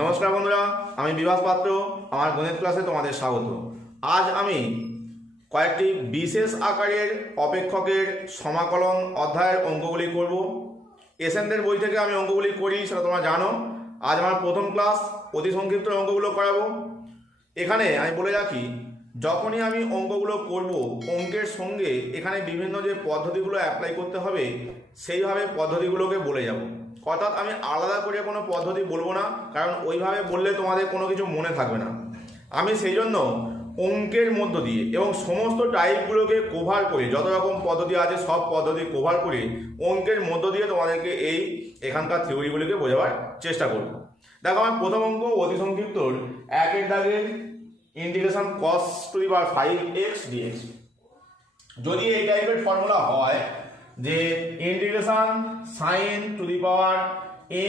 নমস্কার বন্ধুরা, আমি বিভাস পাত্র। আমার গণিত ক্লাসে তোমাদের স্বাগত। আজ আমি কয়েকটি বিশেষ আকারের অপেক্ষকের সমাকলন অধ্যায়ের অঙ্কগুলি করব। এসএনদের বই থেকে আমি অঙ্কগুলি করি, সেটা তোমরা জানো। আজ আমার প্রথম ক্লাস, অতি সংক্ষিপ্ত অঙ্কগুলো করাবো। এখানে আমি বলে রাখি, যখনই আমি অঙ্কগুলো করব, অঙ্কের সঙ্গে এখানে বিভিন্ন যে পদ্ধতিগুলো অ্যাপ্লাই করতে হবে সেইভাবে পদ্ধতিগুলোকে বলে যাব। অর্থাৎ আমি আলাদা করে কোনো পদ্ধতি বলবো না, কারণ ওইভাবে বললে তোমাদের কোনো কিছু মনে থাকবে না। আমি সেই জন্য অঙ্কের মধ্য দিয়ে এবং সমস্ত টাইপগুলোকে কভার করে, যত রকম পদ্ধতি আছে সব পদ্ধতি কভার করে অঙ্কের মধ্য দিয়ে তোমাদেরকে এখানকার থিওরিগুলিকে বোঝাবার চেষ্টা করব। দেখো, আমার প্রথম অঙ্ক অতি সংক্ষিপ্ত একের দাগের integration cos two the power 5x dx। যদি এই টাইপের ফর্মুলা হয় যে integration sin to the power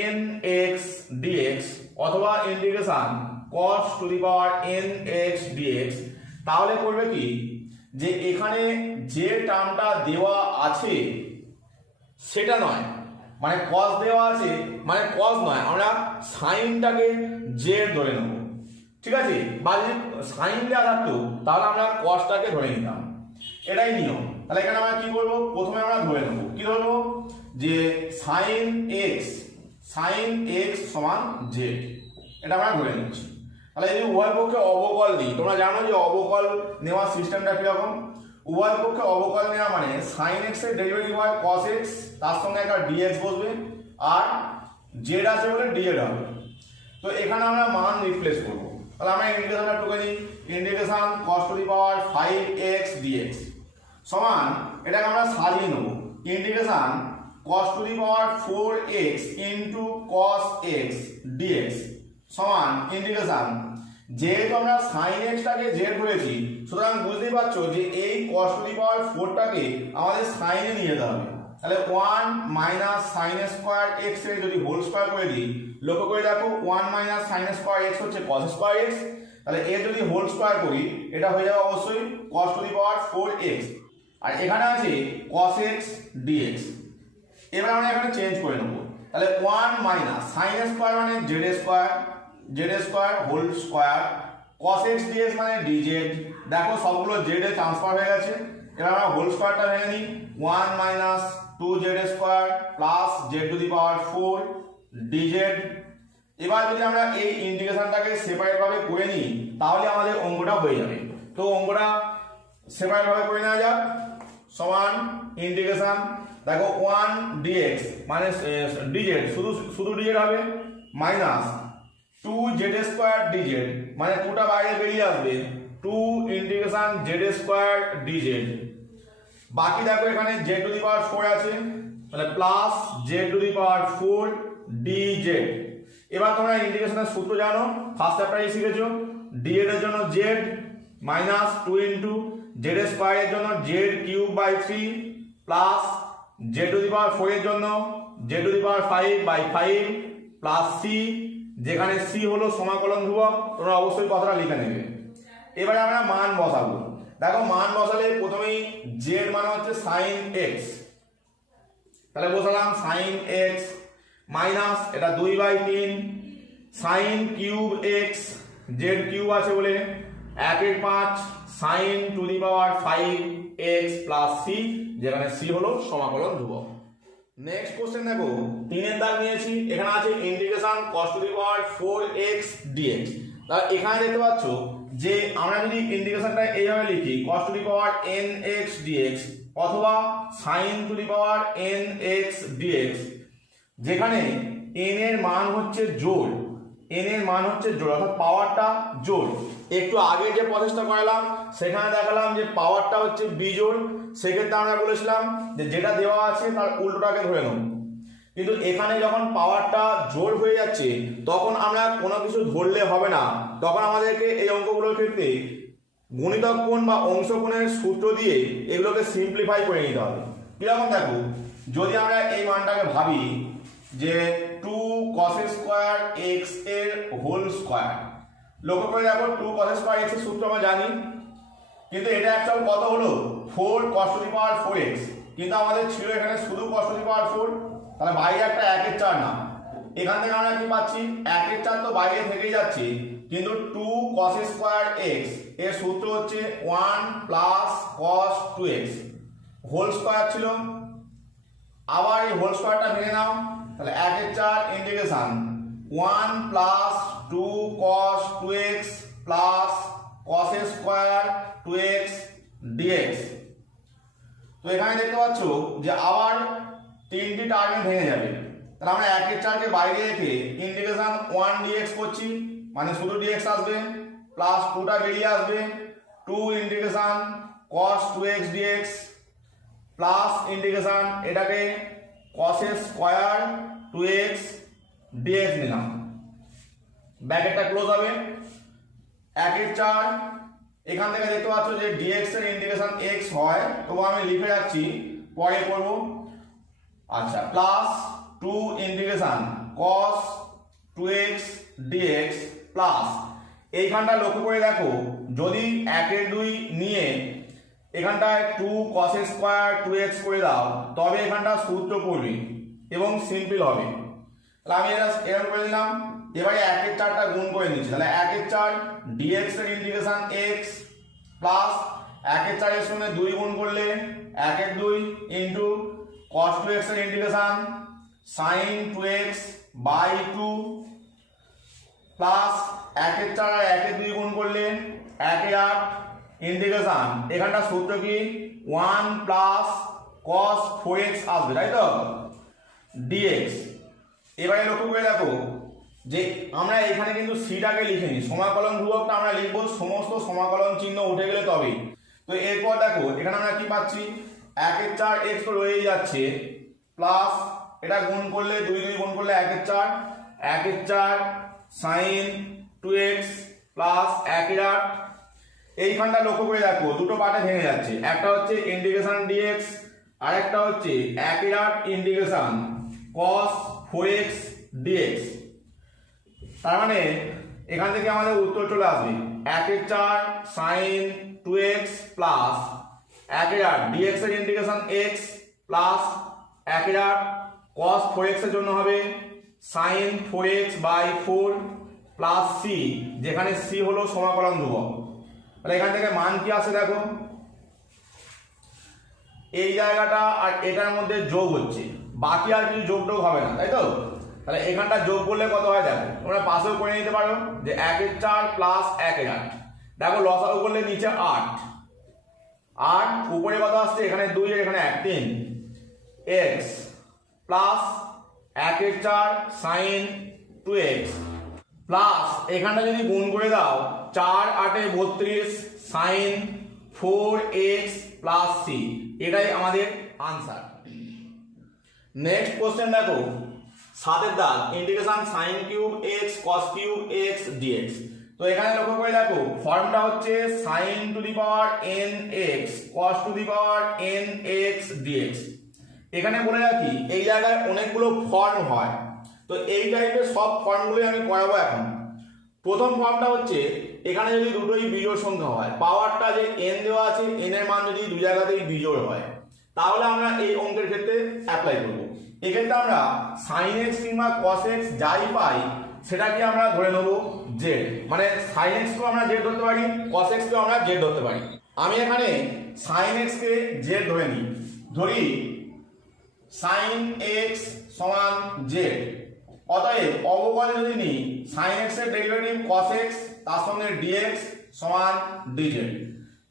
nx dx অথবা integration cos two the power nx dx, তাহলে করবে কি, যে এখানে যে টার্মটা দেওয়া আছে সেটা নয়, মানে cos দেওয়া আছে মানে cos নয়, আমরা সাইনটাকে z ধরে নেব। ঠিক আছে, বা যদি সাইন দেওয়া থাকতো তাহলে আমরা কসটাকে ধরে নিতাম, এটাই নিয়ম। তাহলে এখানে আমরা কি করবো, প্রথমে আমরা ধরে নেব, কি ধরবো, যে সাইন এক্স সমান জেড, এটা আমরা ধরে নিচ্ছি। তাহলে যদি উভয় পক্ষে অবকল দিই, তোমরা জানো যে অবকল নেওয়ার সিস্টেমটা কিরকম। উভয় পক্ষে অবকল নেওয়া মানে সাইন এক্স এর ডেরিভেটিভ হয় কস এক্স, তার সঙ্গে একটা ডিএক্স বসবে, আর জেড আছে বলে ডিএড হবে। তো এখানে আমরা মান রিপ্লেস করবো। তাহলে আমরা ইন্টিগ্রেশনটা টুকে নিই, integration cos two the power 5x dx সমান, এটাকে আমরা সাজিয়ে নেব, integration cos two the power 4x into cos x dx সমান ইন্টিগ্রেশন, যেহেতু আমরা sin x টাকে z ধরেছি সুতরাং বুঝতেই পারছো যে এই cos টু দি পাওয়ার 4টাকে আমাদের sin এ নিয়ে যেতে হবে। তাহলে 1 মাইনাস সাইন স্কোয়ার এক্স এর যদি হোল স্কোয়ার করে দিই, লক্ষ্য করে দেখো 1 মাইনাস সাইন স্কোয়ার এক্স হচ্ছে cos স্কোয়ার এক্স, তাহলে এর যদি হোল স্কোয়ার করি এটা হয়ে যাবে অবশ্যই cos two the power 4x, আর এখানে আছে cos x dx। এবার আমরা এখানে চেঞ্জ করে নেব, তাহলে 1 মাইনাস সাইন স্কোয়ার মানে Z square whole square, cos x dx মানে dz। দেখো সবগুলো z এ ট্রান্সফার হয়ে গেছে। এবার আমরা হোল স্কোয়ারটা ভেঙে নিই, 1 minus 2z square plus z to the power 4 dz। এবার যদি আমরা এই ইন্টিগ্রেশনটাকে সেপারেট ভাবে করে নিই তাহলে আমাদের অঙ্কটা হয়ে যাবে। তো অঙ্কটা সেপারেট ভাবে করে নেওয়া যাক, সমান ইন্টিগ্রেশন, দেখো 1 dx মানে dz শুধু dz হবে, মাইনাস 2z স্কোয়ার dz মানে 2টা বাইরে বেরিয়ে আসবে, 2 ইন্টিগ্রেশন z স্কোয়ার dz। বাকি দেখো এখানে z টু দি পাওয়ার 4 আছে, তাহলে plus z to the power 4 dz। এবার তোমরা ইন্টিগ্রেশনের সূত্র জানো, ফার্স্ট চ্যাপ্টারে শিখেছো, dz এর জন্য z minus 2 into z square এর জন্য z cube by 3 plus z to the power 4 এর জন্য z to the power 5 by 5 plus c, যেখানে c হলো সমাকলন ধ্রুবক, তোমরা অবশ্যই কথাটা লিখে নেবে। এবারে আমরা মান বসাবো। দেখো মান বসালে প্রথমেই z মানে হচ্ছে sin x, তাহলে বসালাম sin x মাইনাস এটা 2/3 sin cube x, z cube আছে বলে 1/5 sin to the power 5x plus c, যেখানে c হলো সমাকলন ধ্রুবক। নেক্সট কোশ্চেন দেখো, 3 এর দাগ নিয়েছি, এখানে আছে integration cos two the power 4x dx। তাহলে এখানে দেখতে পাচ্ছ যে আমরা যদি ইন্টিগ্রেশনটা এইভাবে লিখি cos two the power nx dx অথবা sin to the power nx dx, যেখানে n এর মান হচ্ছে জোড়, অর্থাৎ পাওয়ারটা জোড়। একটু আগে যে প্রসেসটা করালাম সেখানে দেখালাম যে পাওয়ারটা হচ্ছে বিজোড়, সেক্ষেত্রে আমরা বলেছিলাম যে যেটা দেওয়া আছে তার উল্টোটাকে ধরে নেব। কিন্তু এখানে যখন পাওয়ারটা জোড় হয়ে যাচ্ছে তখন আমরা কোনো কিছু ধরলে হবে না, তখন আমাদেরকে এই অঙ্কগুলোর ক্ষেত্রে গুণিতক কোণ বা অংশ কোণের সূত্র দিয়ে এগুলোকে সিম্পলিফাই করে নিতে হবে। কিরকম দেখো, যদি আমরা এই মানটাকে ভাবি যে 2 cos স্কয়ার x এর হোল স্কয়ার, লক্ষ্য করে দেখো 2 cos স্কয়ার x এর সূত্র আমরা জানি, কিন্তু এটা অ্যাকচুয়াল কত হলো 4 cos two the power 4x, কিন্তু আমাদের ছিল এখানে শুধু cos টু দি পাওয়ার 4, তাহলে বাইরে একটা 1 এর 4 না, এখান থেকে আমরা কি পাচ্ছি 1/4 তো বাইরে থেকেই যাচ্ছে, কিন্তু 2 cos স্কয়ার x এর সূত্র হচ্ছে 1 plus cos 2x whole square ছিল। আবার এই হোল স্কয়ারটা ভেঙে নাও, তাহলে 1/4 integration 1 plus 2 cos 2x plus cos square 2x dx। তো এখানে দেখতে পাচ্ছ যে আবার তিনটি টার্মে ভেঙে যাবে, তাহলে আমরা 1/4 কে বাইরে রেখে ইন্টিগ্রেশন 1 dx করছি, মানে শুধু dx আসবে, প্লাস 2টা বেরিয়ে আসবে, 2 integration cos 2x dx plus integration এটাকে cos স্কয়ার 2x dx নিলাম, ব্র্যাকেটটা ক্লোজ হবে। 1/4 এখান থেকে দেখতে পাচ্ছ যে dx এর ইন্টিগ্রেশন x হয়, তবু আমি লিখে রাখছি, পরে করব। আচ্ছা, plus 2 integration cos 2x dx plus এইখানটা লক্ষ্য করে দেখো, যদি 1/2 নিয়ে এখানটায় 2 cos স্কয়ার 2x করে দাও, তবে এখানটা সূত্র পড়বে এবং সিম্পল হবে। তাহলে আমি এটা এরকম করে দিলাম। এবারে 1/4টা গুণ করে নিচ্ছি, তাহলে 1/4 dx এর ইন্টিগ্রেশন x প্লাস 1/4 এর সঙ্গে 2 গুণ করলে 1/2 ইন্টু cos 2x এর integration sin 2x by 2 plus 1/4 আর 1/2 গুণ করলে 1/8 ইন্টিগ্রেশন এখানটা সূত্র কি 1 প্লাস cos 4x আসবে, তাই তো, dx। এবারে লক্ষ্য করে দেখো যে আমরা এখানে কিন্তু সিটাকে লিখে নিই, সমাকলন ধ্রুবকটা আমরা লিখবো সমস্ত সমাকলন চিহ্ন উঠে গেলে তবেই। তো এরপর দেখো এখানে আমরা কি পাচ্ছি, 1/4 x তো রয়েই যাচ্ছে, প্লাস এটা গুণ করলে 2 গুণ করলে 1/4 1/4 sin 2x প্লাস 1/8। এইখানটা লক্ষ্য করে দেখো দুটো পার্টে ভেঙে যাচ্ছে, একটা হচ্ছে ইন্টিগ্রেশন dx আর একটা হচ্ছে 1/8 ইন্টিগ্রেশন cos 4x dx। তার মানে এখান থেকে আমাদের উত্তর চলে আসবে 1/4 sin 2x প্লাস 1/8 dx এর integration x plus 1/8 cos 4x এর জন্য হবে sin 4x by 4 plus c, যেখানে c হলো সমাকলন ধ্রুবক। তাহলে এখান থেকে মান কি আসে দেখো, এই জায়গাটা আর এটার মধ্যে যোগ হচ্ছে, বাকি আর কিছু যোগ টোগ হবে না, তাই তো। তাহলে এখানটা যোগ করলে কত হয় দেখো, তোমরা পাশেও করে নিতে পারো যে 1/4 প্লাস 1/8, দেখো লসাগু করলে নিচে 8 আর উপরে কত আসছে, এখানে 2 আর এখানে 1 3 x plus 1/4 sin 2x plus এখানটা যদি গুণ করে দাও 4 8 32 sin 4x প্লাস c, এটাই আমাদের আনসার। নেক্সট কোশ্চেন দেখো 7 দাগ, integration sin cube x cos cube x dx। তো এখানে লক্ষ্য করে দেখো ফর্মটা হচ্ছে sin to the power nx cos two the power nx dx। এখানে বলে রাখি এই জায়গায় অনেকগুলো ফর্ম হয়, তো এই টাইপের সব ফর্মগুলোই আমি করাবো এখন। প্রথম ফর্মটা হচ্ছে এখানে যদি দুটোই বিজোড় সংখ্যা হয়, পাওয়ারটা যে n দেওয়া আছে n এর মান যদি দুই জায়গাতেই বিজোড় হয়, তাহলে আমরা এই অঙ্কের ক্ষেত্রে অ্যাপ্লাই করব। এক্ষেত্রে আমরা sin x কিংবা cos x যাই পাই সেটাকে আমরা ধরে নেব z, মানে sin x কেও আমরা z ধরতে পারি, cos x কেও আমরা z ধরতে পারি। আমি এখানে sin x কে z ধরে নিই, ধরি sin x সমান z। অতএব অবকলনে যদি নিই sin x এর ডেরিভেটিভ cos x তার সঙ্গে dx সমান dz।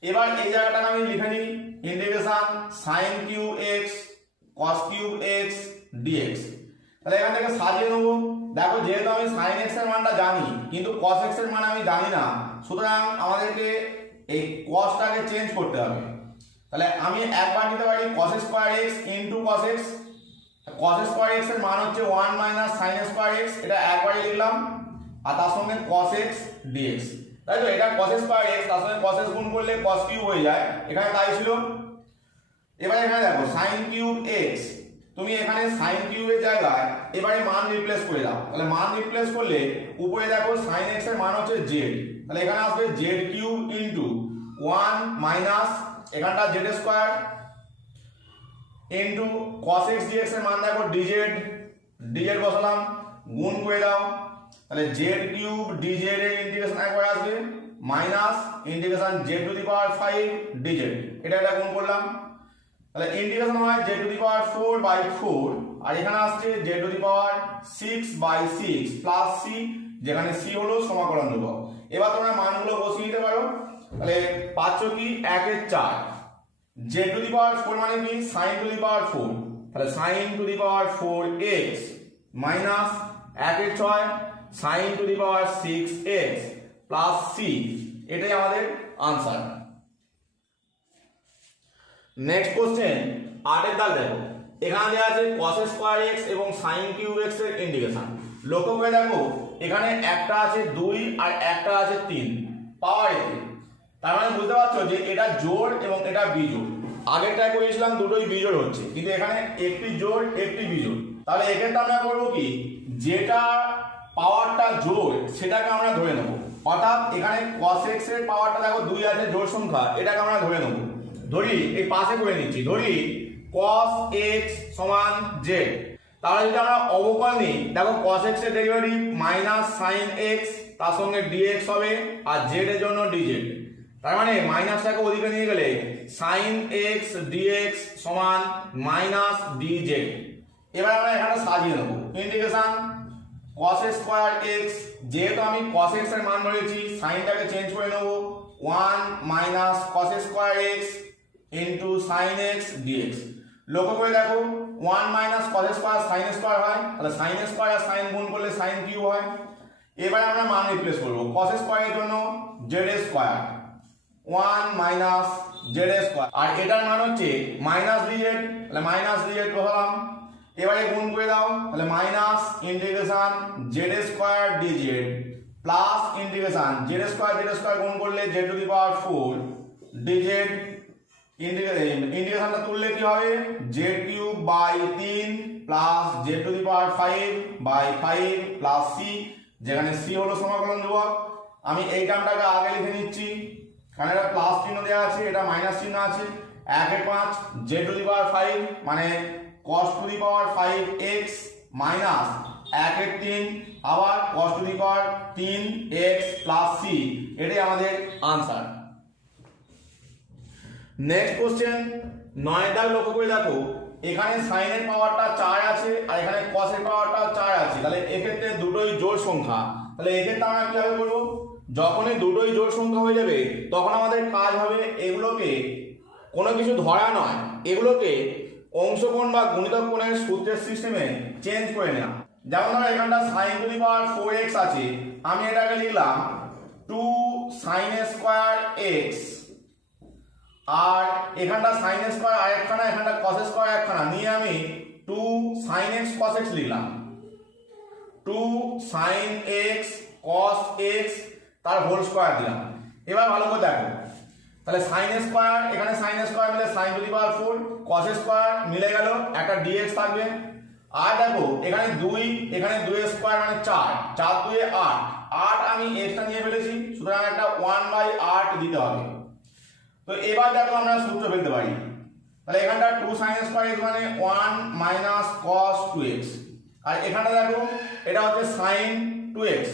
এবার এই জায়গাটাকে আমি লিখে নিই integration sin cube x cos cube x dx। তাহলে এখান থেকে সাজিয়ে নেব, দেখো যেহেতু আমি sin x এর মানটা জানি কিন্তু cos x এর মান আমি জানি না, সুতরাং আমাদেরকে এই cosটাকে চেঞ্জ করতে হবে। তাহলে আমি একবার নিতে পারি cos square x into cos x, cos square x এর মান হচ্ছে 1 মাইনাস sin স্কয়ার x, এটা একবারই লিখলাম, আর তার সঙ্গে cos x dx, তাই তো। এটা cos স্কয়ার x তার সঙ্গে cos x গুণ করলে cos কিউব হয়ে যায়, এখানে তাই ছিল। এবারে এখানে দেখো sin কিউব x, তুমি এখানে sin কিউবের জায়গায় এবারে মান রিপ্লেস করে দাও, তাহলে মান রিপ্লেস করলে উপরে দেখো sin x এর মান হচ্ছে z, তাহলে এখানে আসবে z কিউব ইনটু 1 মাইনাস এখানটা z square into cos x dx এর মান দেখো dz, dz বসালাম, গুণ করে দাও, তাহলে জেড কিউব ডিজেড এর ইন্টিগ্রেশন একবার আসবে minus integration Z to the power 5 DZ, এটা গুণ করলাম, তাহলে ইন্টিগ্রেশন হয় জেড টু দি পাওয়ার 4/4 আর এখানে আসছে Z to the power 6/6 plus C, যেখানে সি হলো সমাকলন ধ্রুবক। এবার তোমরা মানগুলো বসিয়ে দিতে পারো, তাহলে পাচ্ছ কি 1 এর 4, জেড টু দি পাওয়ার 4 মানে কি সাইন টু দি পাওয়ার 4, তাহলে sine to the power 4x minus 1 এর 6 sine to the power 6x plus C, এটাই আমাদের আনসার। নেক্সট কোশ্চেন 8 এর দাগ দেখো, এখানে দেওয়া আছে cos স্কয়ার x এবং sin কিউব x এর ইন্টিগ্রেশন। লক্ষ্য করে দেখো এখানে একটা আছে 2 আর একটা আছে 3 পাওয়ার এতে, তার মানে বুঝতে পারছো যে এটা জোড় এবং এটা বিজোড়। আগেরটা করেছিলাম দুটোই বিজোড় হচ্ছে, কিন্তু এখানে একটি জোড় একটি বিজোড়, তাহলে এক্ষেত্রে আমরা করবো কি যেটা পাওয়ারটা জোড় সেটাকে আমরা ধরে নেব, অর্থাৎ এখানে cos x এর পাওয়ারটা দেখো 2 আছে জোড় সংখ্যা, এটাকে আমরা ধরে নেব। ধরি এই পাশে করে নিচ্ছি, ধরি cos x সমান z, তাহলে যদি আমরা অবকল নিই দেখো cos x এর ডেরিভেটিভ মাইনাস sin x তার সঙ্গে dx হবে আর z এর জন্য dz, তার মানে মাইনাসটাকে ওদিকে নিয়ে গেলে sin x dx সমান মাইনাস dz। এবার আমরা এখানে সাজিয়ে নেব ইন্টিগ্রেশন cos স্কয়ার x, যেহেতু আমি cos x এর মান ধরেছি সাইনটাকে চেঞ্জ করে নেব 1 minus cos square x into sin x dx। লক্ষ্য করে দেখো 1 minus cos square sin square হয়, তাহলে sin স্কয়ার আর sin গুণ করলে sin কিউব হয়। এবারে আমরা মান রিপ্লেস করব, cos স্কয়ার এর জন্য z square 1 minus z square আর এটার মান হচ্ছে মাইনাস dz, তাহলে মাইনাস dz বসালাম, এবারে গুণ করে দাও, তাহলে minus integration z square dz plus integration z square গুণ করলে z to the power 4 dz, ইন্টিগ্রেশনটা তুললে কি হবে z cube by 3 plus z to the power 5/5 plus c, যেখানে c হলো সমাকলন ধ্রুবক। আমি এই টার্মটাকে আগে লিখে নিচ্ছি, কারণ এটা প্লাস চিহ্ন দেওয়া আছে এটা মাইনাস চিহ্ন আছে, 1 এর 5 z টু দি পাওয়ার 5 মানে cos two the power 5x minus 1 এর 3 আবার cos two the power 3x plus c, এটাই আমাদের আনসার। নেক্সট কোশ্চেন 9 দাগ লক্ষ্য করে দেখো, এখানে sin এর পাওয়ারটা 4 আছে আর এখানে cos এর পাওয়ারটা 4 আছে, তাহলে এক্ষেত্রে দুটোই জোড় সংখ্যা, তাহলে এক্ষেত্রে আমরা কিভাবে করব, যখনই দুটোই জোড় সংখ্যা হয়ে যাবে তখন আমাদের কাজ হবে এগুলোকে কোনো কিছু ধরা নয়, এগুলোকে অংশকোণ বা গুণিতক কোণের সূত্রের সিস্টেমে চেঞ্জ করে নেওয়া। যেমন ধরো এখানটা sin to the power 4x আছে, আমি এটাকে লিখলাম 2 sin স্কয়ার x, আর এখানটা sin স্কয়ার আরেকখানা, এখানটা cos স্কয়ার একখানা নিয়ে আমি 2 sin x cos x লিখলাম, 2 sin x cos x তার হোল স্কয়ার দিলাম। এবার ভালো করে দেখো, তাহলে sin স্কয়ার এখানে sin স্কয়ার মিলে sin to the power 4, cos square মিলে গেল একটা dx থাকবে, আর দেখো এখানে 2 এখানে 2 স্কয়ার মানে 4, 4 2 এ 8, 8 আমি এক্সট্রা নিয়ে ফেলেছি, সুতরাং একটা 1/8 দিতে হবে। তো এবার দেখো আমরা সূত্র ফেলতে পারি, তাহলে এখানটা 2 sin স্কয়ার x মানে 1 মাইনাস cos 2x, আর এখানটা দেখো এটা হচ্ছে sin 2x,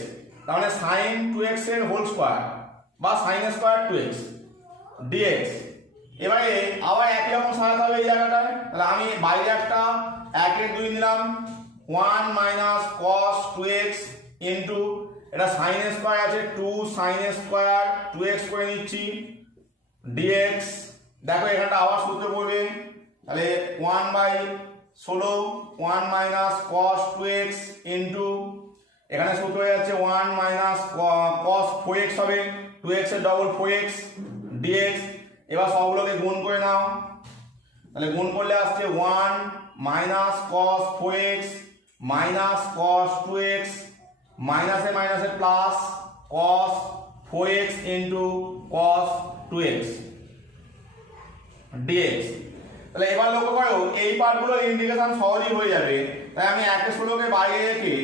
তার মানে sin 2x এর হোল স্কয়ার বা sin স্কয়ার 2x dx। এবারে আবার একই রকম সাজাতে হবে এই জায়গাটায়, তাহলে আমি বাইরে একটা 1 এর 2 নিলাম 1 মাইনাস cos 2x ইনটু এটা sin স্কয়ার আছে 2 sin স্কয়ার 2x করে নিচ্ছি dx। দেখো এখানটা আবার সূত্র পড়বে, তাহলে 1/16 1 মাইনাস cos 2x ইনটু এখানে সূত্র হয়ে যাচ্ছে 1 মাইনাস cos 4x হবে, 2x এর ডবল 4x dx। এবার সবগুলোকে গুণ করে নাও, তাহলে গুণ করলে আসছে 1 minus cos 4x minus cos 2x মাইনাসে মাইনাসে plus cos 4x into cos 2x dx। তাহলে এবার লক্ষ্য করো এই পার্টগুলোর ইন্টিগ্রেশন সহজেই হয়ে যাবে, তাই আমি 1/16 কে বাইরে রেখে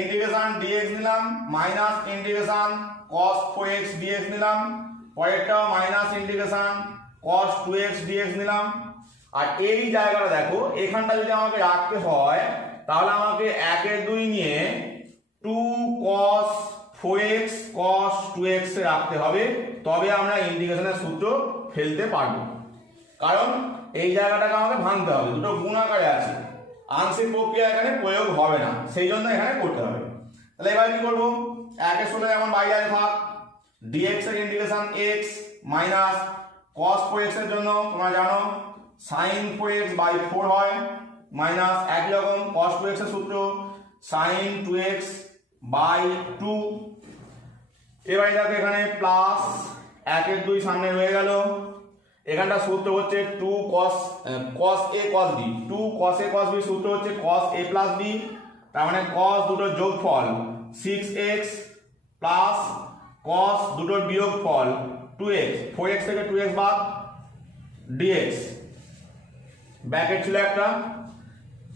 ইন্টিগ্রেশন dx নিলাম minus integration cos 4x dx নিলাম, পরেরটা minus integration cos 2x dx নিলাম, আর এই জায়গাটা দেখো, এখানটা যদি আমাকে রাখতে হয় তাহলে আমাকে 1/2 নিয়ে 2 cos 4x cos 2x এ রাখতে হবে, তবে আমরা ইন্টিগ্রেশনের সূত্র ফেলতে পারবো। কারণ এই জায়গাটাকে আমাকে ভাঙতে হবে, দুটো গুণ আকারে আছে, আংশিক প্রক্রিয়া এখানে প্রয়োগ হবে না, সেই জন্য এখানে করতে হবে। তাহলে এবার কি করবো, 1/16 যেমন বাইরে থাক, dx এর integration x minus cos 4x এর জন্য তোমরা জানো sin 4x বাই 4 হয়, মাইনাস একই রকম cos 2x এর সূত্র sin 2x বাই 2। এবার দেখো এখানে প্লাস 1/2 সামনে রয়ে গেল, এখানটা সূত্র হচ্ছে 2 cos a cos b, 2 cos a cos b সূত্র হচ্ছে cos a প্লাস b, তার মানে cos দুটোর যোগফল 6x প্লাস cos দুটোর বিয়োগফল 2x, 4x থেকে 2x বাদ dx, ব্র্যাকেট ছিল একটা।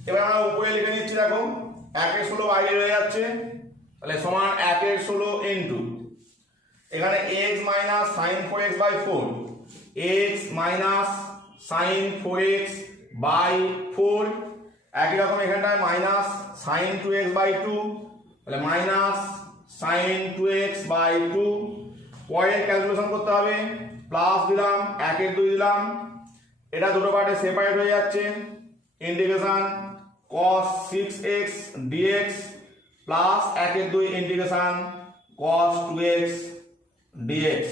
এবার আমরা উপরে লিখে নিচ্ছি, দেখো 1/16 বাইরে রয়ে যাচ্ছে, তাহলে সমান 1/16 ইনটু এখানে x minus sin 4x by 4, x minus sin 4x by 4, একই রকম এখানটায় মাইনাস sin 2x বাই 2, তাহলে মাইনাস sin 2x বাই 2। পরের ক্যালকুলেশন করতে হবে, প্লাস দিলাম 1/2 দিলাম, এটা দুটো পার্টে সেপারেট হয়ে যাচ্ছে, integration cos 6x dx plus 1/2 integration cos 2x dx।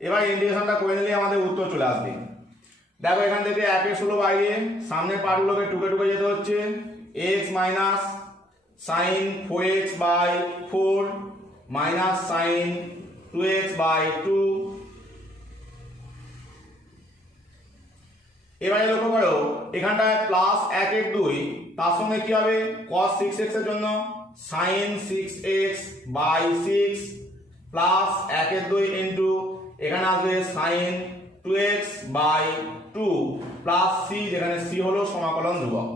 এবার ইন্টিগ্রেশনটা করে নিলে আমাদের উত্তর চলে আসবে। দেখো এখান থেকে 1/16 বাইরে, সামনে পার্টগুলোকে টুকে টুকে যেতে হচ্ছে, x minus sin 4x by 4 minus sin 2x by 2। এবারে লক্ষ্য করো এখানটায় প্লাস 1/2, তার সঙ্গে কি হবে cos 6x এর জন্য sin 6x by 6 plus 1/2 into এখানে আসবে sin 2x by 2 plus c, যেখানে c হলো সমাকলন ধ্রুবক।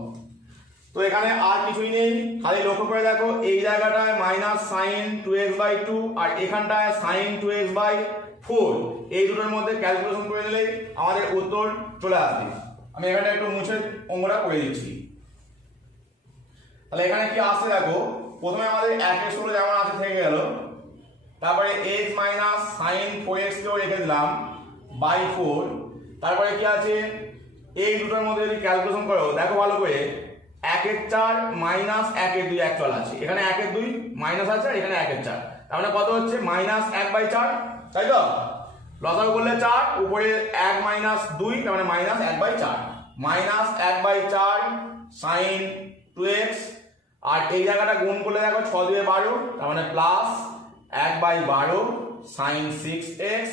তো এখানে আর কিছুই নেই, খালি লক্ষ্য করে দেখো এই জায়গাটায় মাইনাস sin 2x বাই 2 আর এখানটায় sin 2x বাই 4, এই দুটোর মধ্যে ক্যালকুলেশন করে নিলেই আমাদের উত্তর চলে আসবে। আমি এখানে একটু মুছে অঙ্কটা করে দিচ্ছি। তাহলে এখানে কি আসছে দেখো, প্রথমে আমাদের 1/16 যেমন আছে থেকে গেল, তারপরে x মাইনাস sin 4x কেও রেখে দিলাম বাই 4, তারপরে কি আছে এই দুটোর মধ্যে যদি ক্যালকুলেশন করো দেখো ভালো করে, 1/4 মাইনাস 1/2 অ্যাকচুয়াল আছে, এখানে 1/2 মাইনাস আছে আর এখানে 1/4, তার মানে কত হচ্ছে মাইনাস 1/4, তাই তো লসাগু করলে 4, উপরে 1 মাইনাস 2, তার মানে মাইনাস 1/4, মাইনাস 1/4 sin 2x, আর এই জায়গাটা গুণ করলে দেখো 6 দিয়ে 12, তার মানে plus 1/12 sin 6x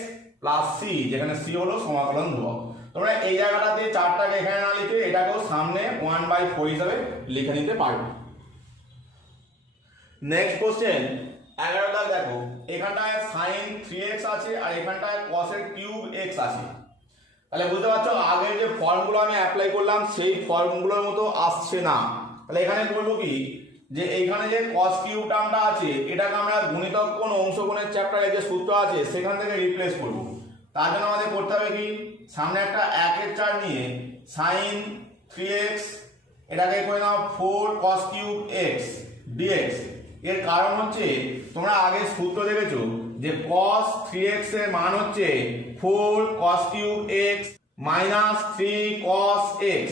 plus c, যেখানে c হলো সমাকলন ধ্রুবক। তোমরা এই জায়গাটাতে 4টাকে এখানে না লিখে এটাকেও সামনে 1/4 হিসাবে লিখে নিতে পারবে। নেক্সট কোশ্চেন 11 দাগ, দেখো এখানটায় sin 3x আছে আর এখানটায় cos এর কিউব x আছে। তাহলে বুঝতে পারছো আগের যে ফর্মগুলো আমি অ্যাপ্লাই করলাম সেই ফর্মগুলোর মতো আসছে না। তাহলে এখানে বলবো কি, যে এইখানে যে cos কিউব টার্মটা আছে এটাকে আমরা গুণিতক কোণ অংশ কোণের চ্যাপ্টারে যে সূত্র আছে সেখান থেকে রিপ্লেস করব। তার জন্য আমাদের করতে হবে কি, সামনে একটা 1/4 নিয়ে sin 3x এটাকে করে নাও 4 cos কিউব x dx। এর কারণ হচ্ছে তোমরা আগে সূত্র দেখেছো যে cos 3x এর মান হচ্ছে 4 cos cube x minus 3 cos x,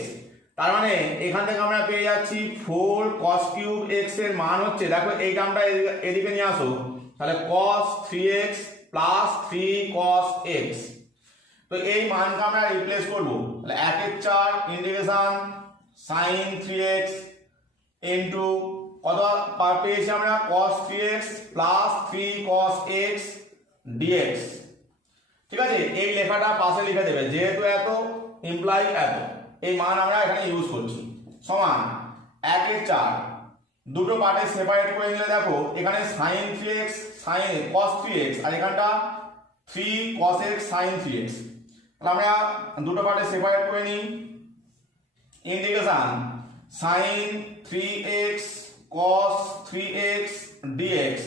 তার মানে এখান থেকে আমরা পেয়ে যাচ্ছি 4 cos কিউব x এর মান হচ্ছে, দেখো এই টার্মটা এদিকে নিয়ে আসো, তাহলে cos 3x plus 3 cos x। তো এই মানকে আমরা রিপ্লেস করব, তাহলে 1/4 ইন্টিগ্রেশন sin 3x ইনটু কত পেয়েছি আমরা cos 3x plus 3 cos x dx। ঠিক আছে, এই লেখাটা পাশে লিখে দেবে, যেহেতু এত ইমপ্লাই এত, এই মান আমরা এখানে ইউজ করছি, সমান 1/4 দুটো পার্টে সেপারেট করে নিলে দেখো এখানে sin 3x sin cos 3x আর এখানটা 3 cos x sin 3x। তাহলে আমরা দুটো পার্টে সেপারেট করে নিই, integration sin 3x cos 3x dx,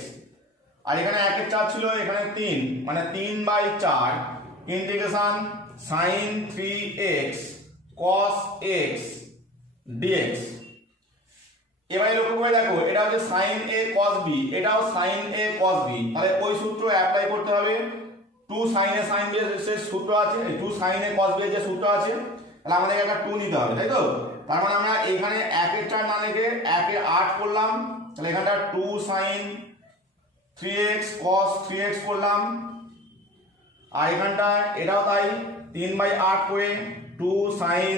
আর এখানে 1/4 ছিল এখানে 3, মানে 3/4 integration sin 3x cos x dx। এবারে লক্ষ্য করে দেখো এটা হচ্ছে sin a cos b, এটাও sin a cos b, তাহলে ওই সূত্র অ্যাপ্লাই করতে হবে। 2 sin a sin b এর যে সূত্র আছে, 2 sin a cos b এর যে সূত্র আছে, তাহলে আমাদেরকে একটা 2 নিতে হবে, তাই তো? তার মানে আমরা এখানে 1 এর 4 না লিখে 1 এর 8 করলাম, তাহলে এখানটা 2 sin 3x cos 3x করলাম, আর এখানটা এটাও তাই 3/8 করে 2 sin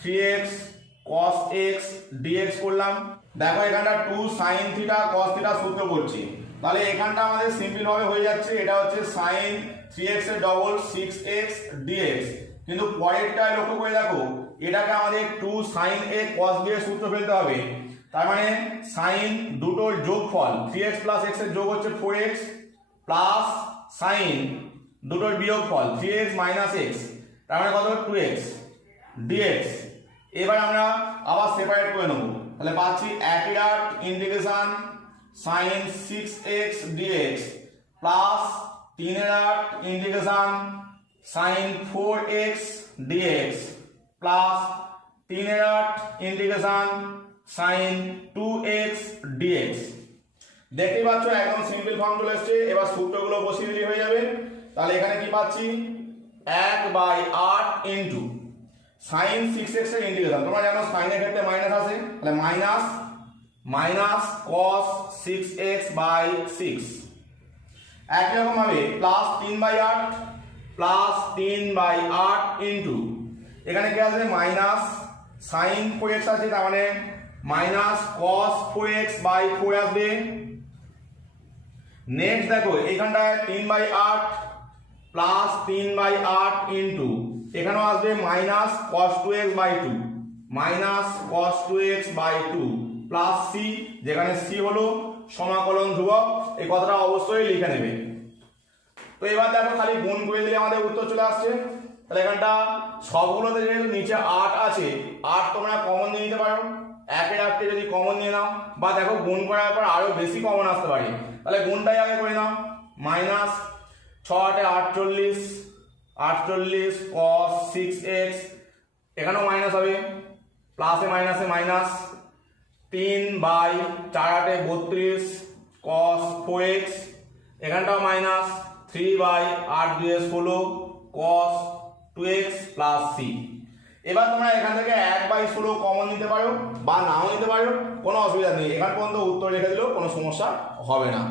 3x cos x dx করলাম। দেখো এখানটা 2 sin থিটা cos থিটা সূত্র করছি, তাহলে এখানটা আমাদের সিম্পল ভাবে হয়ে যাচ্ছে, এটা হচ্ছে sin 3x এর ডবল 6x dx। কিন্তু পরেরটা লক্ষ্য করে দেখো এটাকে আমাদের 2 sin a cos b এর সূত্র ফেলতে হবে, তার মানে sin দুটোর যোগফল 3x plus x এর যোগ হচ্ছে 4x প্লাস sin দুটোর বিয়োগফল 3x minus x, তার মানে কত 2x dx। এবার আমরা আবার সেপারেট করে নেব, তাহলে পাচ্ছি 1 integration sin 6x dx plus 3 integration sin 4x dx plus 3 integration sin 2x dx। দেখতেই পাচ্ছ একদম সিম্পল ফর্ম চলে এসেছে। এবার সূত্রগুলো বসিয়ে দিলে হয়ে যাবে। তাহলে এখানে কি পাচ্ছি 1/8 ইনটু sin 6x এর ইন্টিগ্রেশন, তোমরা জানো sin এর ক্ষেত্রে মাইনাস আছে, তাহলে মাইনাস cos 6x/6, একই রকম ভাবে প্লাস 3/8 ইনটু এখানে কি আসবে মাইনাস sin 4x আছে, তার মানে মাইনাস cos 4x/4 আসবে। নেক্সট দেখো এইখানটায় 3/8 প্লাস 3/8 ইনটু এখানেও আসবে minus cos 2x/2, minus cos 2x/2 plus c, যেখানে c হলো সমাকলন ধ্রুবক, এই কথাটা অবশ্যই লিখে নেবে। তো এবার দেখো খালি গুণ করে দিলে আমাদের উত্তর চলে আসছে। তাহলে এখানটা সবগুলোতে যেহেতু নিচে 8 আছে, 8 তোমরা কমন নিয়ে নিতে পারো, 1 এর 8 যদি কমন নিয়ে নাও, বা দেখো গুণ করার পর আরো বেশি কমন আসতে পারে, তাহলে গুণটাই আগে করে নাও। মাইনাস 6 8 48 cos 6x, এখানেও মাইনাস হবে, প্লাসে মাইনাসে মাইনাস, 3/4 32 cos 4x, এখানটাও minus, 3/8 16 cos 2x plus c। এবার তোমরা এখান থেকে 1/16 কমন নিতে পারো বা নাও নিতে পারো, কোনো অসুবিধা নেই, এখান পর্যন্ত উত্তর রেখে দিলেও কোনো সমস্যা হবে না।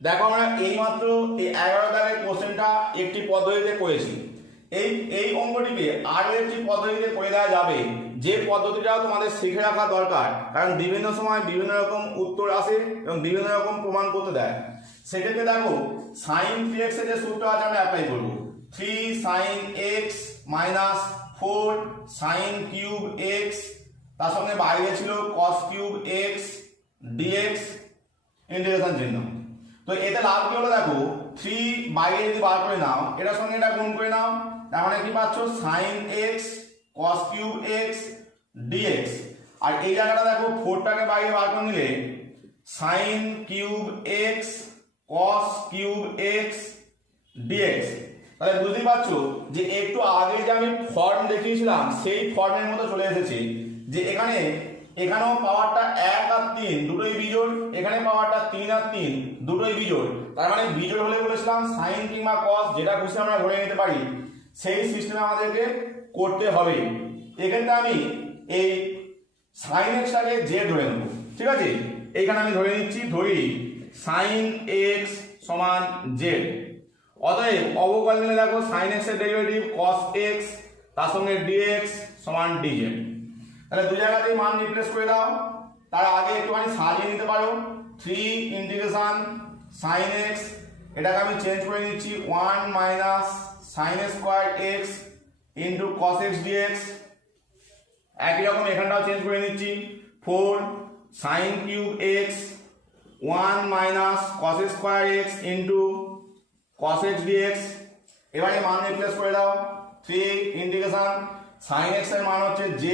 দেখো আমরা এইমাত্র এই 11 দাগের কোশ্চেনটা একটি পদ্ধতিতে করেছি, এই অঙ্কটিকে আরও একটি পদ্ধতিতে করে দেওয়া যাবে, যে পদ্ধতিটাও তোমাদের শিখে রাখা দরকার, কারণ বিভিন্ন সময় বিভিন্ন রকম উত্তর আসে এবং বিভিন্ন রকম প্রমাণ করতে দেয়। সেক্ষেত্রে দেখো sin 3x এর যে সূত্র আছে আমরা অ্যাপ্লাই করব, 3 sin x minus 4 sin cube x, তার সঙ্গে বাইরে ছিল cos cube x dx integration চিহ্ন। তো এতে লাভ কি হলো দেখো, 3 বাইরে যদি বার করে নাও, এটার সঙ্গে এটা গুণ করে নাও, তার মানে কি পাচ্ছ sin x cos cube x dx, আর এই জায়গাটা দেখো 4টাকে বাইরে বার করে নিলে sin cube x cos cube x dx। তাহলে বুঝতেই পারছো যে একটু আগে যে আমি ফর্ম দেখিয়েছিলাম সেই ফর্মের মতো চলে এসেছে, যে এখানেও পাওয়ারটা 1 আর 3 দুটোই বিজোড়, এখানে পাওয়ারটা 3 আর 3 দুটোই বিজোড়, তার মানে বিজোড় হলে বলেছিলাম সাইন কিংবা কস যেটা খুশি আমরা ধরে নিতে পারি, সেই সিস্টেমে আমাদেরকে করতে হবে। এখানটা আমি এই সাইন এক্সটাকে জেড ধরে নেব, ঠিক আছে? এইখানে আমি ধরে নিচ্ছি, ধরি সাইন এক্স সমান জেড। অতএব অবকল নিলে দেখো সাইন এক্স এর ডেরিভেটিভ কস এক্স তার সঙ্গে ডিএক্স সমান ডিজেড। তাহলে দুই জায়গাতেই মান রিপ্লেস করে দাও। তার আগে একটুখানি সাজিয়ে নিতে পারো, 3 ইন্টিগ্রেশন সাইন এক্স, এটাকে আমি চেঞ্জ করে নিচ্ছি 1 minus sine square X into cos X DX. একই রকম এখানটাও চেঞ্জ করে নিচ্ছি 4 sine cube X 1 minus cos square X into cos x dx। এবারে মান রিপ্লেস করে দাও, 3 ইন্টিগ্রেশন sin x এর মান হচ্ছে z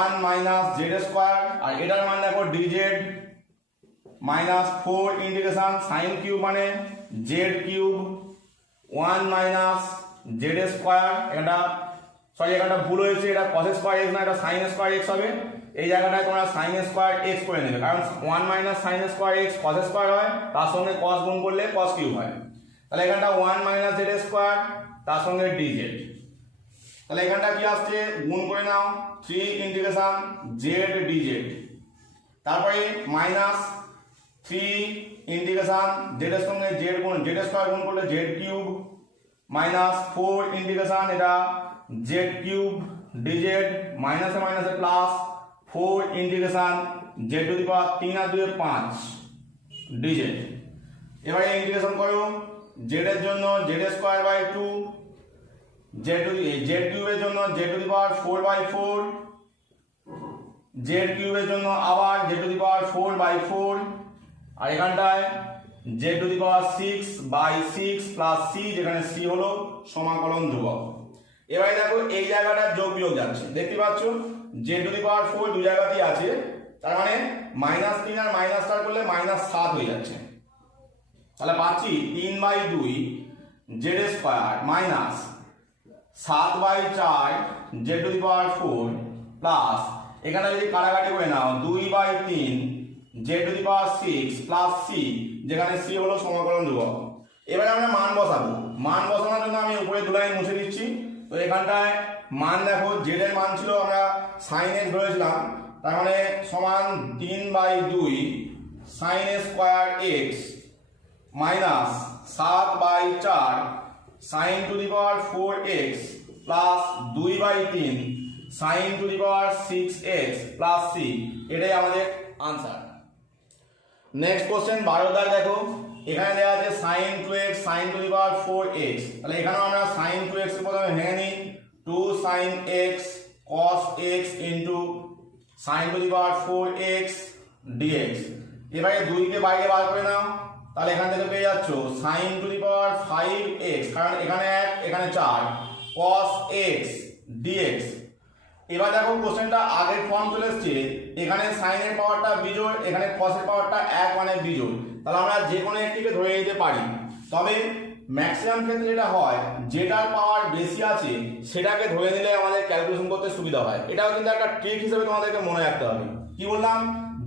1 মাইনাস z স্কয়ার, আর এটার মান দেখো dz minus 4 integration sin cube মানে z cube 1 minus z square, এটা সরি এখানটা ভুল হয়েছে, এটা cos স্কয়ার x না, এটা sin স্কয়ার x হবে। এই জায়গাটায় তোমরা sin স্কয়ার x করে নেবে, কারণ 1 minus sin square x cos square হয়, তার সঙ্গে cos গুণ করলে cos কিউব হয়। তাহলে এখানটা 1 মাইনাস z স্কয়ার তার সঙ্গে dz। তাহলে এখানটা কি আসছে, গুণ করে নাও 3 ইন্টিগ্রেশন z dz, তারপরে মাইনাস 3 ইন্টিগ্রেশন z এর সঙ্গে z গুণ z স্কয়ার গুণ করলে z কিউব, মাইনাস 4 ইন্টিগ্রেশন এটা z কিউব dz, মাইনাসে মাইনাসে plus 4 integration z to the power 3 আর 2 5 dz। এবারে ইন্টিগ্রেশন করো z এর জন্য z স্কয়ার বাই 2, z কিউবের জন্য z to the power 4 by 4, z কিউবের জন্য আবার z to the power 4 by 4, আর এখানটায় z to the power 6 by 6 plus c, যেখানে c হলো সমাকলন ধ্রুবক। এবারে দেখো এই জায়গাটা যোগ বিয়োগ যাচ্ছে, দেখতে পাচ্ছ z টু দি পাওয়ার 4 দুই জায়গাতেই আছে, তার মানে মাইনাস 3 আর মাইনাস 4 করলে মাইনাস 7 হয়ে যাচ্ছে। তাহলে পাচ্ছি 3 by 2 z square minus 7 by 4 z to the power 4 plus এখানে যদি কাটাকাটি করে নাও 2 by 3 z to the power 6 plus c, যেখানে c হলো সমাকলন ধ্রুবক। এবারে আমরা মান বসাবো, মান বসানোর জন্য আমি উপরে দু লাইন মুছে দিচ্ছি। তো এখানটায় মান দেখো z এর মান ছিল আমরা sin x ধরেছিলাম, তার মানে সমান 3 by 2 sin square x minus 7 by 4 sin to the power 4x plus 2 by 3 sin to the power 6x plus c, এটাই আমাদের আনসার। নেক্সট কোশ্চেন 12 দাগ দেখো, এখানে দেওয়া আছে sin 2x sin to the power 4x। তাহলে এখানেও আমরা sin 2x কে প্রথমে ভেঙে নিই, 2 sin x cos x into sin to the power 4x dx। এবারে 2 কে বাইরে বার করে নাও, তাহলে এখান থেকে পেয়ে যাচ্ছ sin to the power 5x, কারণ এখানে 1 এখানে 4 cos x dx। এবার দেখো কোশ্চেনটা আগের ফর্ম চলে এসছে, এখানে sin এর পাওয়ারটা বিজোড়, এখানে cos এর পাওয়ারটা 1 মানে বিজোড়, তাহলে আমরা যে কোনো একটিকে ধরে নিতে পারি। তবে ম্যাক্সিমাম ক্ষেত্রে যেটা হয়, যেটার পাওয়ার বেশি আছে সেটাকে ধরে নিলে আমাদের ক্যালকুলেশন করতে সুবিধা হয়। এটাও কিন্তু একটা ট্রিক হিসেবে তোমাদেরকে মনে রাখতে হবে। কি বললাম,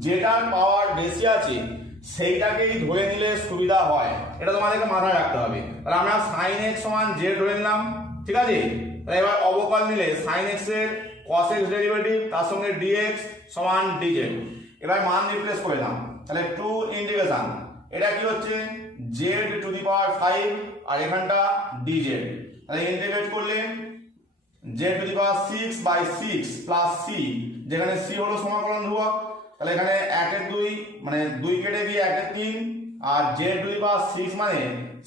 যেটার পাওয়ার বেশি আছে সেইটাকেই ধরে নিলে সুবিধা হয়, এটা তোমাদেরকে মাথায় রাখতে হবে। তাহলে আমরা sin x সমান z ধরে নিলাম, ঠিক আছে। তাহলে এবার অবকল নিলে sin x এর cos x ডেরিভেটিভ তার সঙ্গে dx সমান dz। এবার মান রিপ্লেস করে দাও, তাহলে 2 ইন্টিগ্রেশন এটা কি হচ্ছে z টু দি পাওয়ার 5 আর এখানটা dz। তাহলে ইন্টিগ্রেট করলে z to the power 6 by 6 plus c, যেখানে c হলো সমাকলন ধ্রুবক। তাহলে এখানে 1 এর 2 মানে 2 কেটে গিয়ে 1 এর 3, আর z টু দি পাওয়ার 6 মানে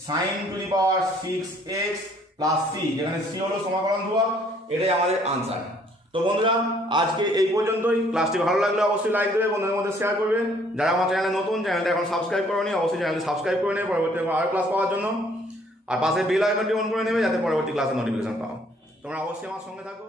sin to the power 6x plus c, যেখানে c হলো সমাকলন ধ্রুবক। এটাই আমাদের আনসার। তো বন্ধুরা আজকে এই পর্যন্তই। ক্লাসটি ভালো লাগলে অবশ্যই লাইক দেবে, বন্ধুদের মধ্যে শেয়ার করবে। যারা আমার চ্যানেলে নতুন, চ্যানেলটা এখন সাবস্ক্রাইব করোনি, অবশ্যই চ্যানেলটি সাবস্ক্রাইব করে নেবে পরবর্তী আরো ক্লাস পাওয়ার জন্য। আর পাশে বেল আইকনটি অন করে নেবে যাতে পরবর্তী ক্লাসের নোটিফিকেশন পাও। তোমরা অবশ্যই আমার সঙ্গে থাকো।